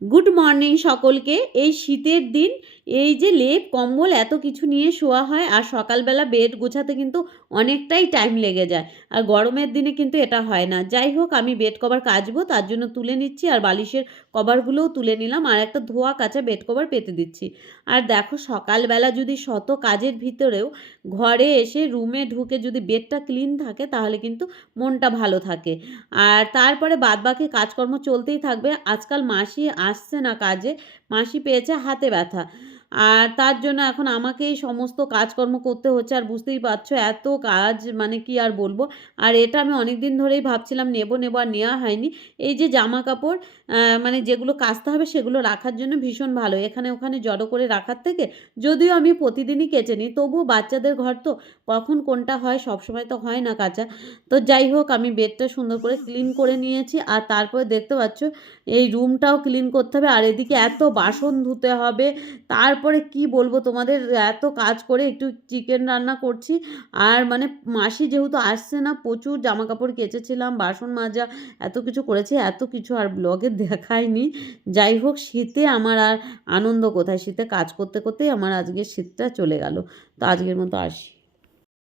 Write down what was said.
Good morning সকলকে। এই শীতের দিন এই যে লেপ কম্বল এত কিছু নিয়ে শোয়া হয়, আর সকালবেলা বেড গোছাতে কিন্তু অনেকটাই টাইম লেগে যায়। আর গরমের দিনে কিন্তু এটা হয় না। যাই হোক, আমি বেড কভার কাচবো, তার জন্য তুলে নিচ্ছি, আর বালিশের কভারগুলোও তুলে নিলাম, আর একটা ধোয়া কাচা বেড কভার পেতে দিচ্ছি। আর দেখো, সকালবেলা যদি শত কাজের ভিতরেও ঘরে এসে রুমে ঢুকে যদি বেডটা ক্লিন থাকে, তাহলে কিন্তু মনটা ভালো থাকে। আর তারপরে বাদবাকি কাজকর্ম চলতেই থাকবে। আজকাল মাসি আসছে না কাজে, মাসি পেয়েছে হাতে ব্যথা। আর তার জন্য এখন আমাকেই সমস্ত কাজকর্ম করতে হচ্ছে, আর বুঝতেই পারছো এত কাজ, মানে কি আর বলবো। আর এটা আমি অনেক দিন ধরেই ভাবছিলাম নেব নেব, আর নেওয়া হয়নি। এই যে জামা কাপড় মানে যেগুলো কাচতে হবে সেগুলো রাখার জন্য ভীষণ ভালো, এখানে ওখানে জড়ো করে রাখার থেকে। যদিও আমি প্রতিদিনই কেচে নিই, তবুও বাচ্চাদের ঘর তো, কখন কোনটা হয় সবসময় তো হয় না কাচা। তো যাই হোক, আমি বেডটা সুন্দর করে ক্লিন করে নিয়েছি, আর তারপরে দেখতে পাচ্ছ এই রুমটাও ক্লিন করতে হবে, আর এদিকে এত বাসন ধুতে হবে। তারপরে কি বলবো তোমাদের, এত কাজ করে একটু চিকেন রান্না করছি। আর মানে মাসি যেহেতু আসছে না, প্রচুর জামা কাপড় কেচেছিলাম, বাসন মাজা, এত কিছু করেছি, এত কিছু আর ব্লগে দেখায়নি। যাই হোক, শীতে আমার আর আনন্দ কোথায়, শীতে কাজ করতে করতেই আমার আজকে শীতটা চলে গেল। তো আজকের মতো আসি।